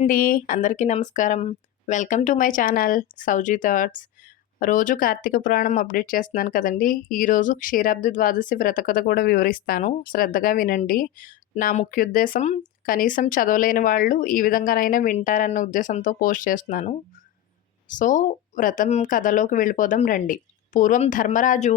అండి. అందరికీ నమస్కారం. Welcome to my channel Sowji thoughts. రోజు కార్తీక పురాణం అప్డేట్ చేస్తున్నాను కదండీ! ఈరోజు క్షీరాబ్ది ద్వాదశి వ్రత కథ కూడా వివరిస్తాను. శ్రద్ధగా వినండి. నా ముఖ్య ఉద్దేశం కనీసం చదవలేని వాళ్ళు ఈ విధంగానైనా వింటారన్న ఉద్దేశంతో పోస్ట్ చేస్తున్నాను. సో, వ్రతం కథలోకి వెళ్ళిపోదాం రండి. పూర్వం ధర్మరాజు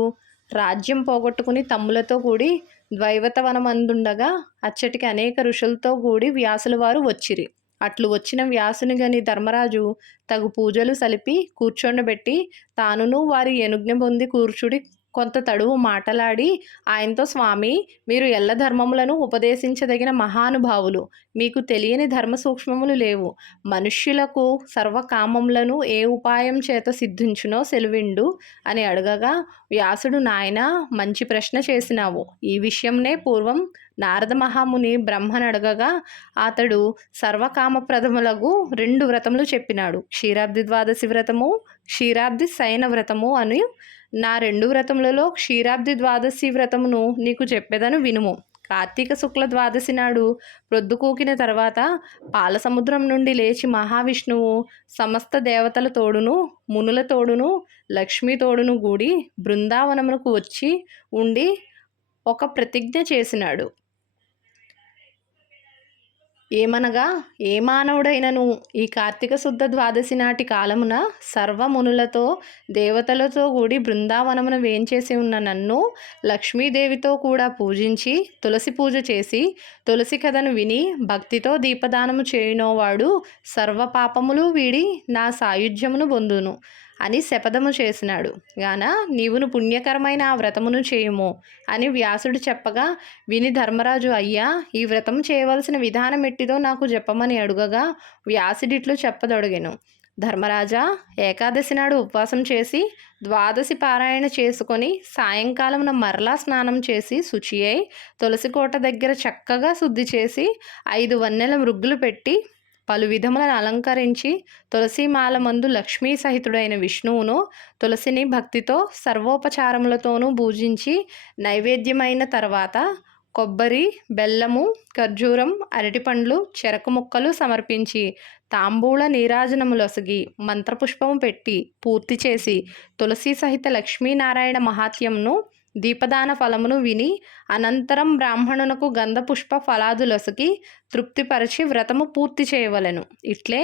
రాజ్యం పోగొట్టుకుని తమ్ములతో కూడి ద్వైవతవనమందుండగా అచ్చటికి అనేక ఋషులతో కూడి వ్యాసుల వారు వచ్చిరి. అట్లు వచ్చిన వ్యాసుని గని ధర్మరాజు తగు పూజలు సలిపి కూర్చొండబెట్టి తానును వారి ఎనుజ్ఞ పొంది కూర్చుడి కొంత తడువు మాటలాడి ఆయనతో, స్వామి, మీరు ఎల్ల ధర్మములను ఉపదేశించదగిన మహానుభావులు. మీకు తెలియని ధర్మ సూక్ష్మములు లేవు. మనుష్యులకు సర్వకామములను ఏ ఉపాయం చేత సిద్ధించునో సెలవిండు అని అడగగా, వ్యాసుడు, నాయన, మంచి ప్రశ్న చేసినావు. ఈ విషయంనే పూర్వం నారద మహాముని బ్రహ్మనడగగా అతడు సర్వకామప్రదములగు 2 వ్రతములు చెప్పినాడు. క్షీరాబ్ది ద్వాదశి వ్రతము, క్షీరాబ్ది శయన వ్రతము అని. నా 2 వ్రతములలో క్షీరాబ్ది ద్వాదశి వ్రతమును నీకు చెప్పేదను వినుము. కార్తీక శుక్ల ద్వాదశి నాడు ప్రొద్దుకూకిన తర్వాత పాలసముద్రం నుండి లేచి మహావిష్ణువు సమస్త దేవతల తోడును మునుల తోడును లక్ష్మీ తోడును గూడి బృందావనమునకు వచ్చి ఉండి ఒక ప్రతిజ్ఞ చేసినాడు. ఏమనగా, ఏ మానవుడైనను ఈ కార్తీక శుద్ధ ద్వాదశి నాటి కాలమున సర్వమునులతో దేవతలతో కూడి బృందావనమున వేంచేసి ఉన్న నన్ను లక్ష్మీదేవితో కూడా పూజించి తులసి పూజ చేసి తులసి కథను విని భక్తితో దీపదానము చేయునోవాడు సర్వపాపములు వీడి నా సాయుధ్యమును పొందును అని శపథము చేసినాడు. గాన నీవును పుణ్యకరమైన ఆ వ్రతమును చేయుము అని వ్యాసుడు చెప్పగా విని ధర్మరాజు, అయ్యా, ఈ వ్రతం చేయవలసిన విధానం ఎట్టిదో నాకు చెప్పమని అడుగగా వ్యాసుడిట్లు చెప్పదొడగెను. ధర్మరాజా, ఏకాదశి నాడు ఉపవాసం చేసి ద్వాదశి పారాయణ చేసుకొని సాయంకాలమున మరలా స్నానం చేసి శుచి అయి తులసి కోట దగ్గర చక్కగా శుద్ధి చేసి 5 వన్నెల మృగ్గులు పెట్టి పలు విధములను అలంకరించి తులసీమాల మందు లక్ష్మీ సహితుడైన విష్ణువును తులసిని భక్తితో సర్వోపచారములతోనూ పూజించి నైవేద్యమైన తర్వాత కొబ్బరి, బెల్లము, ఖర్జూరం, అరటిపండ్లు, చెరకు ముక్కలు సమర్పించి తాంబూల నీరాజనములొసగి మంత్రపుష్పము పెట్టి పూర్తి చేసి తులసి సహిత లక్ష్మీనారాయణ మహాత్యంను దీపదాన ఫలమును విని అనంతరం బ్రాహ్మణునకు గంధపుష్ప ఫలాదులొసగి తృప్తిపరచి వ్రతము పూర్తి చేయవలెను. ఇట్లే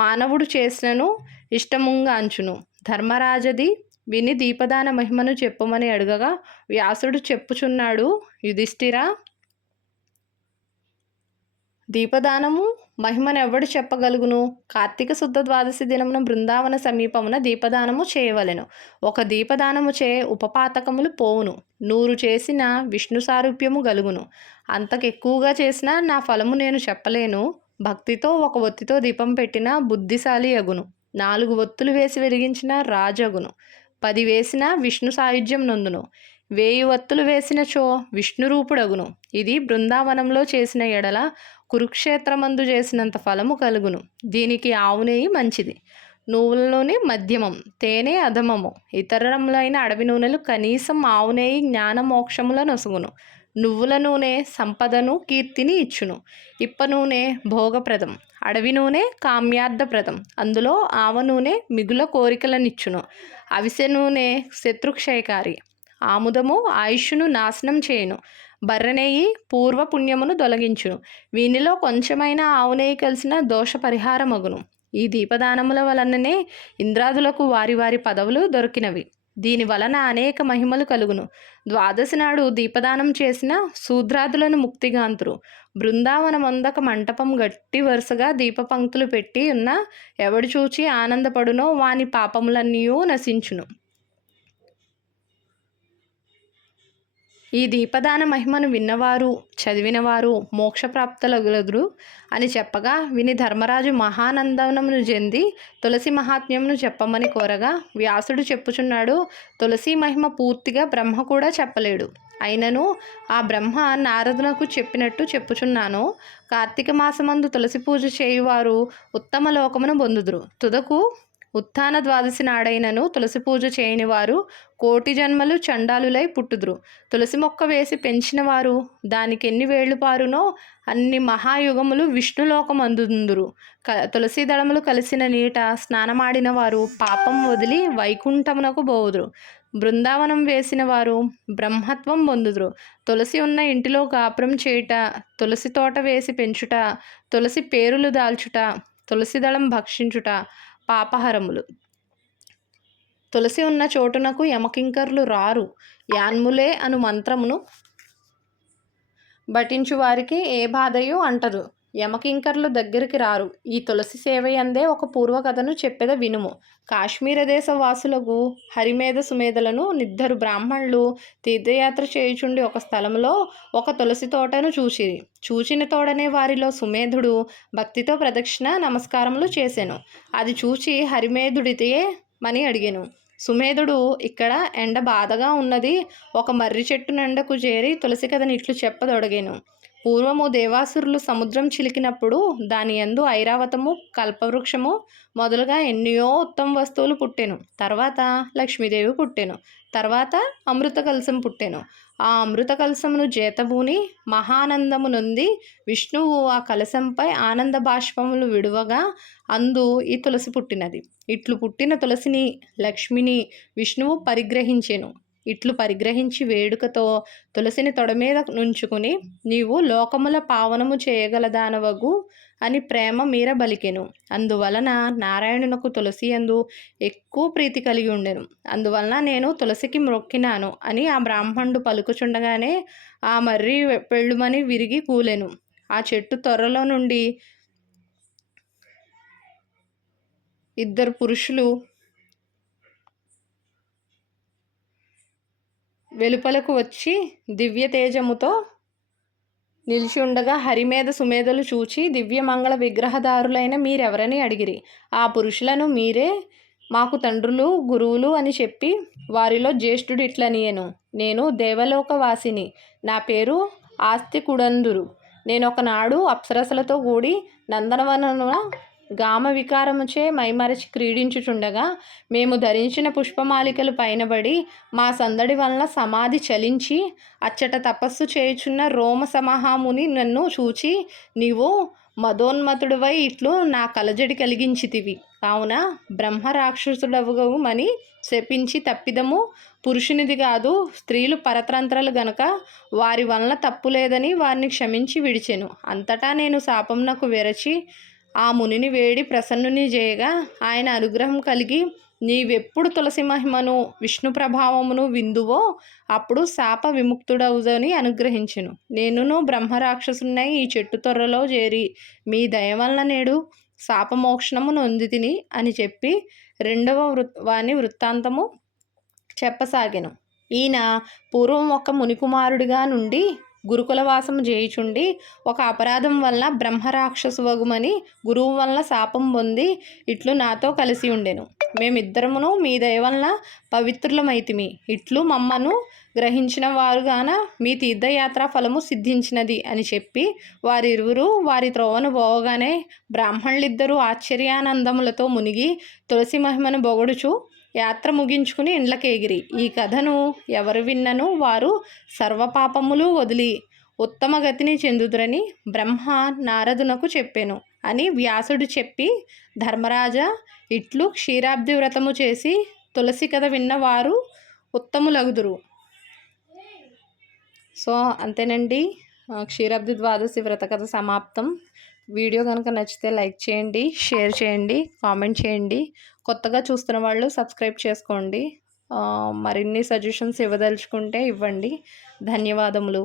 మానవుడు చేసినను ఇష్టముంగాంచును. ధర్మరాజది విని దీపదాన మహిమను చెప్పుమని అడగగా వ్యాసుడు చెప్పుచున్నాడు, యుధిష్ఠిరా, దీపదానము మహిమనెవ్వడు చెప్పగలుగును? కార్తీక శుద్ధ ద్వాదశి దినమున బృందావన సమీపమున దీపదానము చేయవలెను. ఒక దీపదానము చే ఉపపాతకములు పోవును. 100 చేసిన విష్ణు సారూప్యము గలుగును. అంతకెక్కువగా చేసినా నా ఫలము నేను చెప్పలేను. భక్తితో 1 ఒత్తితో దీపం పెట్టిన బుద్ధిశాలి అగును. 4 ఒత్తులు వేసి వెలిగించిన రాజగును. 10 వేసిన విష్ణు సాయుధ్యం నొందును. 1000 ఒత్తులు వేసినచో విష్ణురూపుడగును. ఇది బృందావనంలో చేసిన ఎడల కురుక్షేత్రమందు చేసినంత ఫలము కలుగును. దీనికి ఆవు నెయ్యి మంచిది, నువ్వుల నూనె మధ్యమం, తేనె అధమము, ఇతరములైన అడవి నూనెలు కనీసం ఆవు నెయ్యి జ్ఞాన మోక్షముల నొసుగును. నువ్వుల నూనె సంపదను కీర్తిని ఇచ్చును. ఇప్ప నూనె భోగప్రదం, అడవి నూనె కామ్యార్థప్రదం, అందులో ఆవ నూనె మిగుల కోరికలనిచ్చును. అవిసె నూనె శత్రుక్షయకారి, ఆముదము ఆయుష్ను నాశనం చేయును. బర్రెనెయ్యి పూర్వ పుణ్యమును తొలగించును. వీనిలో కొంచెమైనా ఆవు నెయ్యి కలిసిన దోష పరిహారమగును. ఈ దీపదానముల వలననే ఇంద్రాదులకు వారి వారి పదవులు దొరికినవి. దీని వలన అనేక మహిమలు కలుగును. ద్వాదశి నాడు దీపదానం చేసిన శూద్రాదులను ముక్తిగాంతురు. బృందావనమందక మంటపం గట్టి వరుసగా దీపపంక్తులు పెట్టి ఉన్న ఎవడు చూచి ఆనందపడునో వాని పాపములన్నీ నశించును. ఈ దీపదాన మహిమను విన్నవారు చదివినవారు మోక్షప్రాప్తులగుదురు అని చెప్పగా విని ధర్మరాజు మహానందనమును చెంది తులసి మహాత్మ్యమును చెప్పమని కోరగా వ్యాసుడు చెప్పుచున్నాడు, తులసి మహిమ పూర్తిగా బ్రహ్మ కూడా చెప్పలేడు. అయినను ఆ బ్రహ్మ నారదునకు చెప్పినట్టు చెప్పుచున్నాను. కార్తీక మాసమందు తులసి పూజ చేయువారు ఉత్తమ లోకమును పొందుదురు. తుదకు ఉత్థాన ద్వాదశి నాడైనను తులసి పూజ చేయని వారు కోటి జన్మలు చండాలులై పుట్టుదురు. తులసి మొక్క వేసి పెంచిన వారు దానికి ఎన్ని వేళ్లు పారునో అన్ని మహాయుగములు విష్ణులోకం అందుదురు. తులసి దళములు కలిసిన నీట స్నానమాడిన వారు పాపం వదిలి వైకుంఠమునకు బోదురు. బృందావనం వేసిన వారు బ్రహ్మత్వం పొందుదురు. తులసి ఉన్న ఇంటిలో కాపురం చేయుట, తులసి తోట వేసి పెంచుట, తులసి పేరులు దాల్చుట, తులసి దళం భక్షించుట పాపహరములు. తులసి ఉన్న చోటునకు యమకింకర్లు రారు. యాన్ములే అను మంత్రమును పఠించు వారికి ఏ బాధయు అంటదు. యమకింకర్లు దగ్గరికి రారు. ఈ తులసి సేవయందే ఒక పూర్వకథను చెప్పెద వినుము. కాశ్మీర దేశ వాసులకు హరిమేధ సుమేధలను నిద్దరు బ్రాహ్మణులు తీర్థయాత్ర చేయుచుండి ఒక స్థలంలో ఒక తులసి తోటను చూసిరి. చూచిన తోడనే వారిలో సుమేధుడు భక్తితో ప్రదక్షిణ నమస్కారములు చేసెను. అది చూచి హరిమేధుడితే మని అడిగెను. సుమేధుడు, ఇక్కడ ఎండ బాధగా ఉన్నది, ఒక మర్రి చెట్టు నెండకు చేరి తులసి కథని ఇట్లు చెప్పదొడగెను. పూర్వము దేవాసురులు సముద్రం చిలికినప్పుడు దాని యందు ఐరావతము, కల్పవృక్షము మొదలుగా ఎన్నో ఉత్తమ వస్తువులు పుట్టెను. తర్వాత లక్ష్మీదేవి పుట్టెను. తర్వాత అమృత కలశం పుట్టెను. ఆ అమృత కలశమును చేతబూని మహానందము నొంది విష్ణువు ఆ కలశంపై ఆనంద బాష్పములు విడువగా అందు ఈ తులసి పుట్టినది. ఇట్లు పుట్టిన తులసిని లక్ష్మిని విష్ణువు పరిగ్రహించెను. ఇట్లు పరిగ్రహించి వేడుకతో తులసిని తొడమీద నుంచుకుని, నీవు లోకముల పావనము చేయగలదానవగు అని ప్రేమ మీర బలికెను. అందువలన నారాయణునకు తులసి యందు ఎక్కువ ప్రీతి కలిగి ఉండెను. అందువలన నేను తులసికి మ్రొక్కినాను అని ఆ బ్రాహ్మణుడు పలుకుచుండగానే ఆ మర్రి పెళ్ళుమని విరిగి కూలెను. ఆ చెట్టు తొర్రలో నుండి ఇద్దరు పురుషులు వెలుపలకు వచ్చి దివ్య తేజముతో నిలిచి ఉండగా హరిమేధ సుమేధలు చూచి దివ్యమంగళ విగ్రహదారులైన మీరెవరని అడిగిరి. ఆ పురుషులను మీరే మాకు తండ్రులు గురువులు అని చెప్పి వారిలో జ్యేష్ఠుడు ఇట్లనియెను. నేను దేవలోకవాసిని. నా పేరు ఆస్తికుడందురు. నేనొకనాడు అప్సరసలతో కూడి నందనవనమున గామ వికారముచే మైమరచి క్రీడించుచుండగా మేము ధరించిన పుష్పమాలికలు పైనబడి మా సందడి వలన సమాధి చలించి అచ్చట తపస్సు చేయుచున్న రోమ సమహాముని నన్ను చూచి, నీవు మదోన్మతుడివై ఇట్లు నా కలజడి కలిగించితివి, కావున బ్రహ్మ రాక్షసుడవుమని శపించి తప్పిదము పురుషునిది కాదు, స్త్రీలు పరతంత్రలు గనుక వారి వలన తప్పు లేదని వారిని క్షమించి విడిచెను. అంతటా నేను శాపంనకు వెరచి ఆ మునిని వేడి ప్రసన్నుని చేయగా ఆయన అనుగ్రహం కలిగి, నీవెప్పుడు తులసి మహిమను విష్ణు ప్రభావమును విందువో అప్పుడు శాప విముక్తుడవుదని అనుగ్రహించెను. నేనును బ్రహ్మరాక్షసున్నై ఈ చెట్టు తొర్రలో చేరి మీ దయ వలన నేడు శాపమోక్షణము నొందితిని అని చెప్పి రెండవ వాని వృత్తాంతము చెప్పసాగెను. ఈయన పూర్వం ఒక మునికుమారుడిగా నుండి గురుకులవాసము చేయుచుండి ఒక అపరాధం వలన బ్రహ్మరాక్షసువగుమని గురువు వలన శాపం పొంది ఇట్లు నాతో కలిసి ఉండెను. మేమిద్దరమును మీ దయ వలన పవిత్రులమైతిమి. ఇట్లు మమ్మను గ్రహించిన వారుగాన మీ తీర్థయాత్ర ఫలము సిద్ధించినది అని చెప్పి వారిరువురు వారి త్రోవను పోవగానే బ్రాహ్మణులిద్దరూ ఆశ్చర్యానందములతో మునిగి తులసి మహిమను బొగడుచు యాత్ర ముగించుకుని ఇండ్లకేగిరి. ఈ కథను ఎవరు విన్నను వారు సర్వపాపములు వదిలి ఉత్తమ గతిని చెందుదురని బ్రహ్మ నారదునకు చెప్పెను అని వ్యాసుడు చెప్పి, ధర్మరాజా, ఇట్లు క్షీరాబ్ది వ్రతము చేసి తులసి కథ విన్నవారు ఉత్తములగుదురు. సో అంతేనండి, క్షీరాబ్ది ద్వాదశి వ్రత కథ సమాప్తం. వీడియో కనుక నచ్చితే లైక్ చేయండి, షేర్ చేయండి, కామెంట్ చేయండి. కొత్తగా చూస్తున్న వాళ్ళు సబ్స్క్రైబ్ చేసుకోండి. మరిన్ని సజెషన్స్ ఇవ్వదలుచుకుంటే ఇవ్వండి. ధన్యవాదములు.